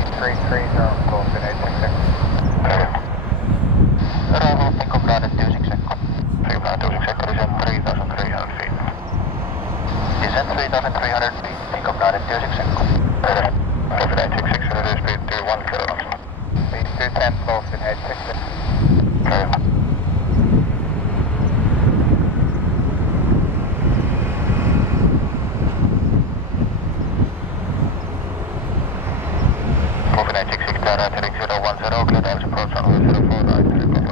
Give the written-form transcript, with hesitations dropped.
330, close in 866. Arrival, Finko grounded 26 seconds. Finko 26 seconds, descent 3,300 feet. Descent 3,300 feet, Finko grounded 26 seconds. Close in 866, reduce speed to 1 kilometers. Speed 210, close in 866. Close in 866, direct heading 010, clear direct approach runway 04 right,